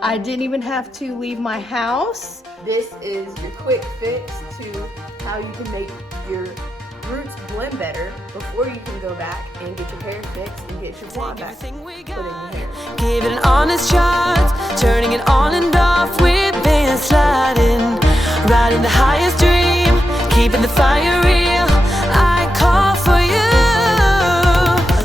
I didn't even have to leave my house. This is your quick fix to how you can make your roots blend better before you can go back and get your hair fixed and get your blonde back put in your hair. Give it an honest shot, turning it on and off, whipping, sliding, riding the highest dream, keeping the fire real. I call for you.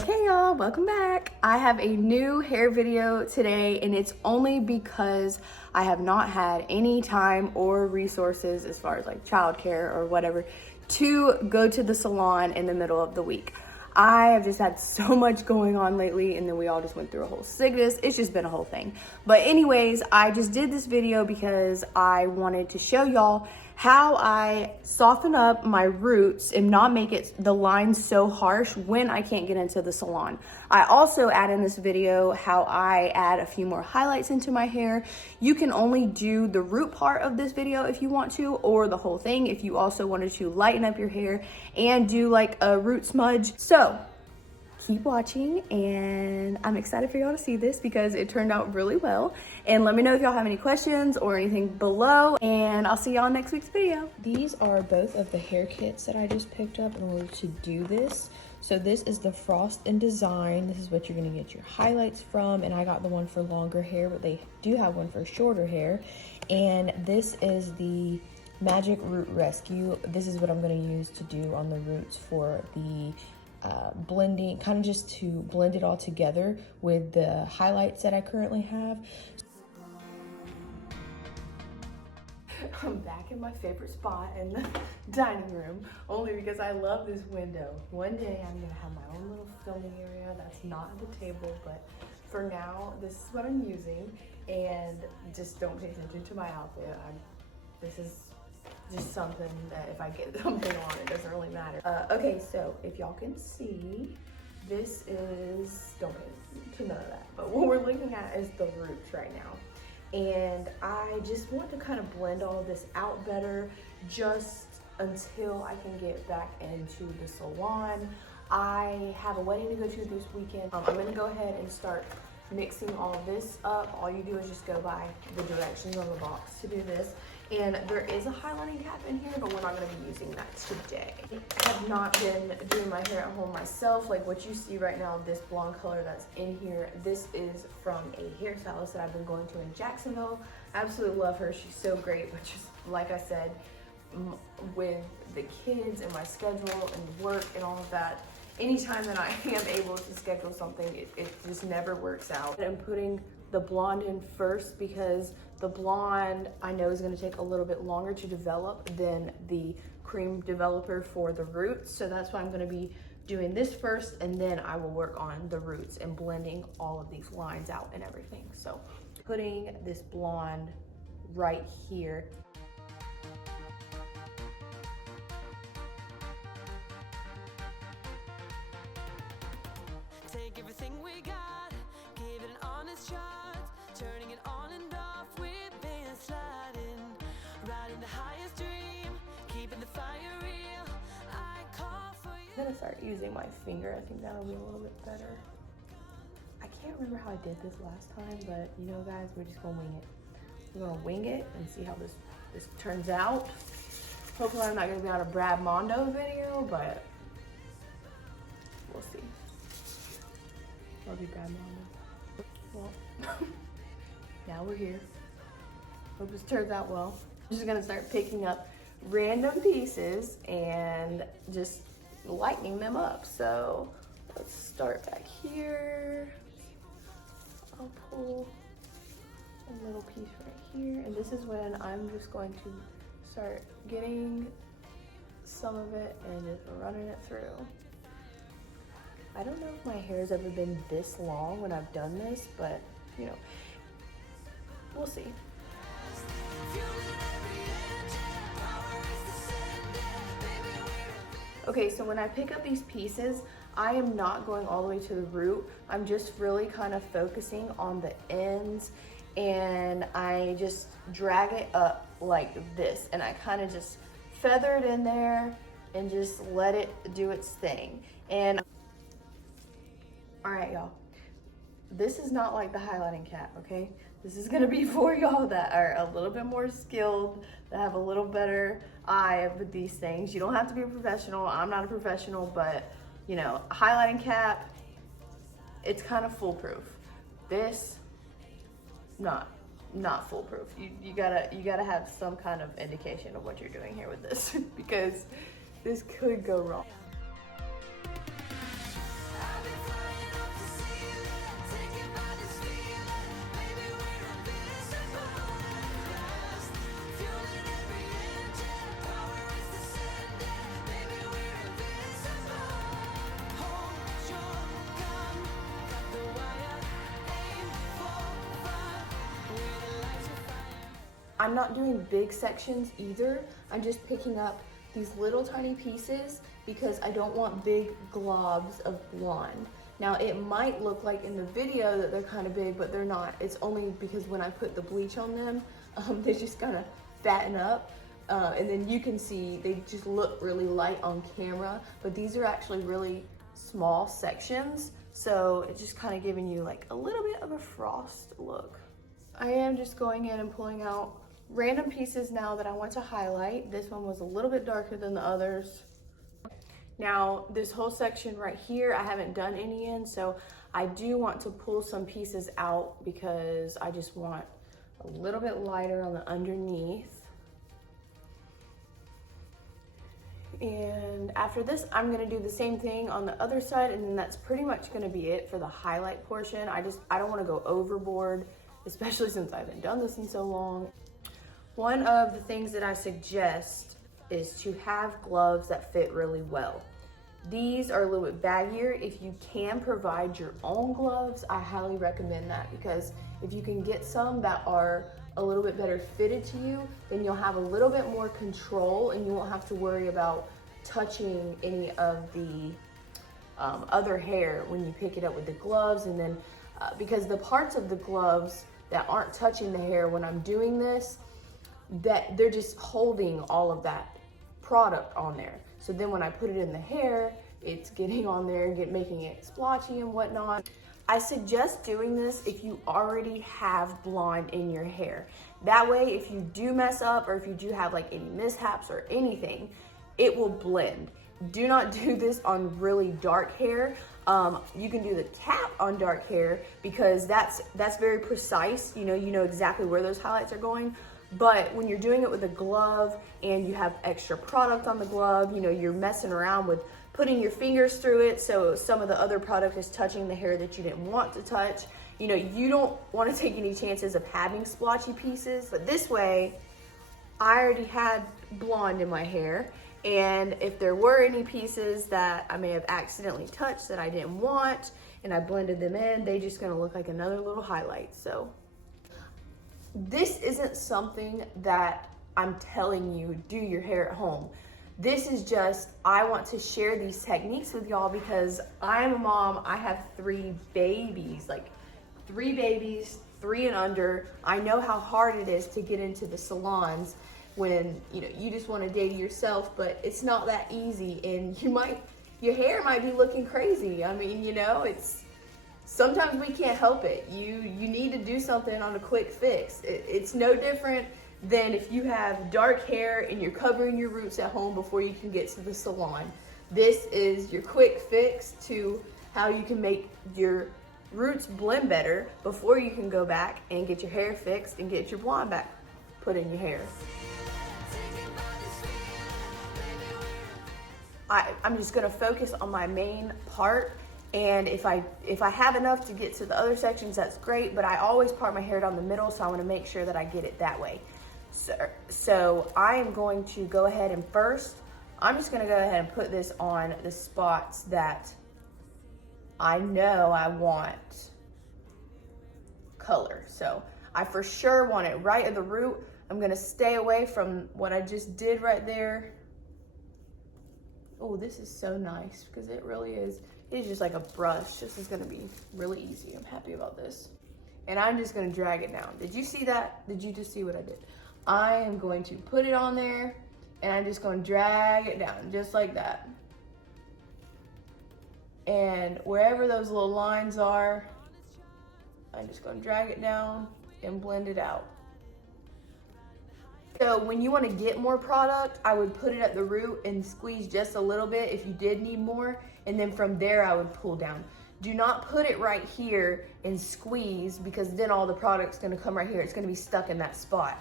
Okay, y'all, welcome back. I have a new hair video today, and it's only because I have not had any time or resources as far as like childcare or whatever to go to the salon in the middle of the week. I have just had so much going on lately, and then we all just went through a whole sickness. It's just been a whole thing. But anyways, I just did this video because I wanted to show y'all how I soften up my roots and not make it the lines so harsh when I can't get into the salon. I also add in this video how I add a few more highlights into my hair. You can only do the root part of this video if you want to, or the whole thing if you also wanted to lighten up your hair and do like a root smudge. So keep watching, and I'm excited for y'all to see this because it turned out really well. And let me know if y'all have any questions or anything below, and I'll see y'all in next week's video. These are both of the hair kits that I just picked up in order to do this. So this is the Frost and Design. This is what you're gonna get your highlights from, and I got the one for longer hair, but they do have one for shorter hair. And this is the Magic Root Rescue. This is what I'm gonna use to do on the roots for the blending, kind of just to blend it all together with the highlights that I currently have. I'm back in my favorite spot in the dining room, only because I love this window. One day I'm gonna have my own little filming area that's not at the table, but for now, this is what I'm using. And just don't pay attention to my outfit. This is just something that if I get something on, it doesn't really matter. Okay, so if y'all can see, this is, don't pay to none of that, but what we're looking at is the roots right now. And I just want to kind of blend all of this out better just until I can get back into the salon. I have a wedding to go to this weekend. I'm gonna go ahead and start mixing all of this up. All you do is just go by the directions on the box to do this. And there is a highlighting cap in here, but we're not going to be using that today. I have not been doing my hair at home myself. Like what you see right now, this blonde color that's in here, this is from a hairstylist that I've been going to in Jacksonville. Absolutely love her. She's so great, but just like I said, with the kids and my schedule and work and all of that, anytime that I am able to schedule something, it just never works out. I'm putting the blonde in first because the blonde I know is going to take a little bit longer to develop than the cream developer for the roots. So that's why I'm going to be doing this first, and then I will work on the roots and blending all of these lines out and everything. So putting this blonde right here. Take everything we got, give it an honest shot, turning it on and off, whipping, sliding, riding the highest dream, keeping the fire real. I call for you. I'm gonna start using my finger. I think that'll be a little bit better. I can't remember how I did this last time, but you know, guys, we're just gonna wing it. We're gonna wing it and see how this turns out. Hopefully, I'm not gonna be on a Brad Mondo video, but we'll see. Love you, Brad Mondo. Well, now we're here. Hope this turns out well. I'm just gonna start picking up random pieces and just lightening them up. So let's start back here. I'll pull a little piece right here. And this is when I'm just going to start getting some of it and just running it through. I don't know if my hair's ever been this long when I've done this, but you know, we'll see. Okay, so when I pick up these pieces, I am not going all the way to the root. I'm just really kind of focusing on the ends, and I just drag it up like this, and I kind of just feather it in there and just let it do its thing. And all right, y'all, this is not like the highlighting cap, okay? This is gonna be for y'all that are a little bit more skilled, that have a little better eye with these things. You don't have to be a professional. I'm not a professional, but you know, a highlighting cap, it's kind of foolproof. This, not foolproof. You gotta have some kind of indication of what you're doing here with this because this could go wrong. I've been flying up to see that, taken by this feeling. Maybe we're invincible at last. Fueling every engine, power is descending. Maybe we're invincible. Hold your gun, cut the wire, aim for fire. We're the lights of fire. I'm not doing big sections either. I'm just picking up these little tiny pieces because I don't want big globs of blonde. Now it might look like in the video that they're kind of big, but they're not. It's only because when I put the bleach on them, they just kind of fatten up. And then you can see they just look really light on camera, but these are actually really small sections. So it's just kind of giving you like a little bit of a frost look. I am just going in and pulling out random pieces now that I want to highlight. This one was a little bit darker than the others. Now this whole section right here, I haven't done any in, so I do want to pull some pieces out because I just want a little bit lighter on the underneath. And after this, I'm gonna do the same thing on the other side, and then that's pretty much gonna be it for the highlight portion. I don't wanna go overboard, especially since I haven't done this in so long. One of the things that I suggest is to have gloves that fit really well. These are a little bit baggier. If you can provide your own gloves, I highly recommend that, because if you can get some that are a little bit better fitted to you, then you'll have a little bit more control and you won't have to worry about touching any of the other hair when you pick it up with the gloves. And then because the parts of the gloves that aren't touching the hair when I'm doing this, that they're just holding all of that product on there. So then when I put it in the hair, it's getting on there and making it splotchy and whatnot. I suggest doing this if you already have blonde in your hair. That way, if you do mess up or if you do have like any mishaps or anything, it will blend. Do not do this on really dark hair. You can do the tap on dark hair because that's very precise. You know exactly where those highlights are going. But when you're doing it with a glove and you have extra product on the glove, you're messing around with putting your fingers through it, so some of the other product is touching the hair that you didn't want to touch. You don't want to take any chances of having splotchy pieces. But this way, I already had blonde in my hair, and if there were any pieces that I may have accidentally touched that I didn't want and I blended them in, they're just gonna look like another little highlight. So this isn't something that I'm telling you do your hair at home. This is just, I want to share these techniques with y'all because I'm a mom. I have 3 babies, like 3 babies, 3 and under. I know how hard it is to get into the salons when you just want to date yourself, but it's not that easy, and your hair might be looking crazy. I mean, it's sometimes we can't help it. You need to do something on a quick fix. It's no different than if you have dark hair and you're covering your roots at home before you can get to the salon. This is your quick fix to how you can make your roots blend better before you can go back and get your hair fixed and get your blonde back put in your hair. I'm just gonna focus on my main part, and if I have enough to get to the other sections, that's great, but I always part my hair down the middle, so I wanna make sure that I get it that way. So I am going to go ahead and first, I'm just gonna go ahead and put this on the spots that I know I want color. So I for sure want it right at the root. I'm gonna stay away from what I just did right there. Oh, this is so nice because it really is. It's just like a brush. This is gonna be really easy. I'm happy about this. And I'm just gonna drag it down. Did you see that? Did you just see what I did? I am going to put it on there and I'm just gonna drag it down just like that. And wherever those little lines are, I'm just gonna drag it down and blend it out. So when you want to get more product, I would put it at the root and squeeze just a little bit if you did need more, and then from there I would pull down. Do not put it right here and squeeze, because then all the product's gonna come right here. It's gonna be stuck in that spot.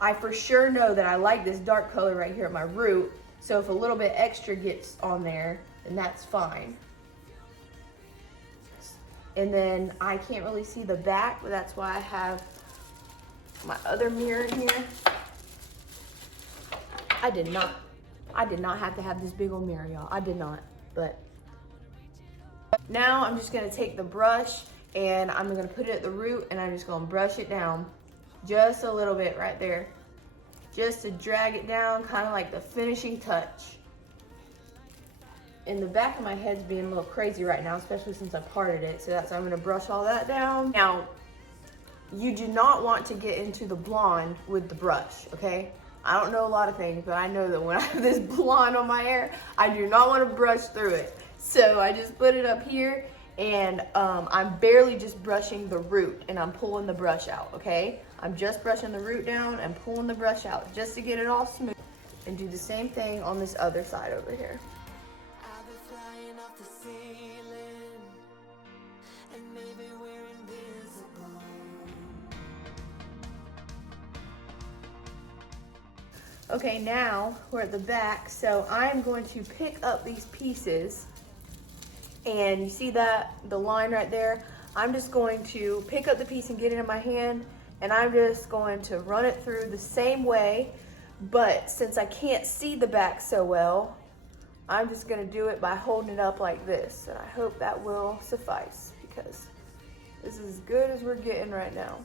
I for sure know that I like this dark color right here at my root, so if a little bit extra gets on there, then that's fine. And then I can't really see the back, but that's why I have my other mirror here. I did not have to have this big old mirror, y'all. I did not, but. Now I'm just gonna take the brush and I'm gonna put it at the root and I'm just gonna brush it down just a little bit right there. Just to drag it down, kind of like the finishing touch. And the back of my head's being a little crazy right now, especially since I parted it. So that's why I'm gonna brush all that down. Now, you do not want to get into the blonde with the brush, okay? I don't know a lot of things, but I know that when I have this blonde on my hair, I do not want to brush through it. So I just put it up here and I'm barely just brushing the root and I'm pulling the brush out, okay? I'm just brushing the root down and pulling the brush out just to get it all smooth. And do the same thing on this other side over here. I've been flying off the ceiling, and maybe we're invisible. Okay, now we're at the back, so I'm going to pick up these pieces, and you see that, the line right there? I'm just going to pick up the piece and get it in my hand, and I'm just going to run it through the same way, but since I can't see the back so well, I'm just gonna do it by holding it up like this, and I hope that will suffice, because this is as good as we're getting right now.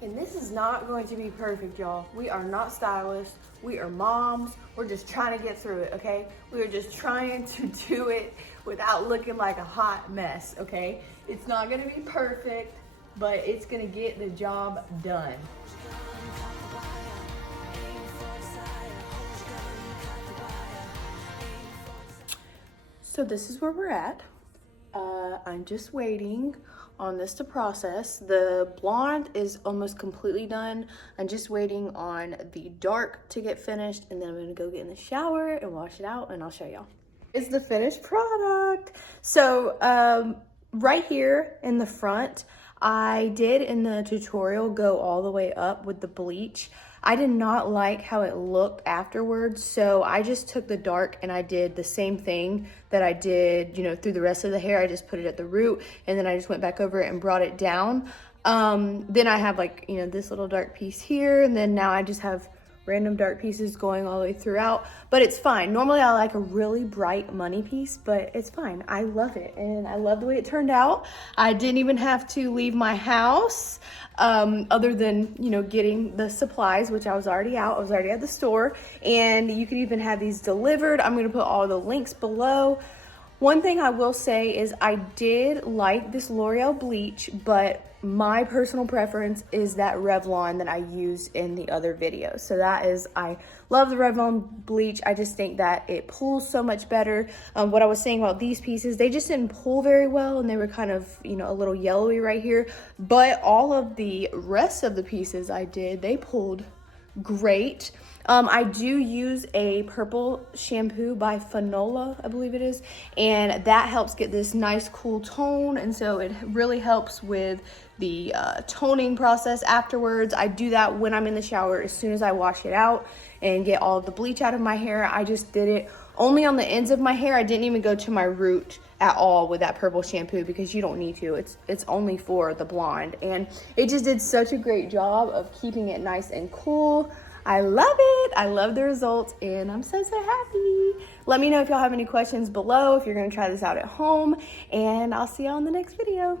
And this is not going to be perfect, y'all. We are not stylists. We are moms. We're just trying to get through it, okay? We are just trying to do it without looking like a hot mess, okay? It's not gonna be perfect, but it's gonna get the job done. So this is where we're at. I'm just waiting on this to process. The blonde is almost completely done. I'm just waiting on the dark to get finished, and then I'm gonna go get in the shower and wash it out, and I'll show y'all. It's the finished product. So right here in the front, I did in the tutorial go all the way up with the bleach. I did not like how it looked afterwards, so I just took the dark and I did the same thing that I did, you know, through the rest of the hair. I just put it at the root, and then I just went back over it and brought it down. Then I have, like, you know, this little dark piece here, and then now I just have random dark pieces going all the way throughout, but it's fine. Normally I like a really bright money piece, but it's fine. I love it, and I love the way it turned out. I didn't even have to leave my house, other than, you know, getting the supplies, which I was already out. I was already at the store, and you can even have these delivered. I'm gonna put all the links below. One thing I will say is I did like this L'Oreal bleach, but my personal preference is that Revlon that I used in the other video. So that is, I love the Revlon bleach. I just think that it pulls so much better. What I was saying about these pieces, they just didn't pull very well, and they were kind of, you know, a little yellowy right here. But all of the rest of the pieces I did, they pulled great. I do use a purple shampoo by Fanola, I believe it is, and that helps get this nice cool tone, and so it really helps with the toning process afterwards. I do that when I'm in the shower as soon as I wash it out and get all of the bleach out of my hair. I just did it only on the ends of my hair. I didn't even go to my root at all with that purple shampoo, because you don't need to. It's only for the blonde, and it just did such a great job of keeping it nice and cool. I love it. I love the results, and I'm so happy. Let me know if y'all have any questions below, if you're gonna try this out at home, and I'll see y'all in the next video.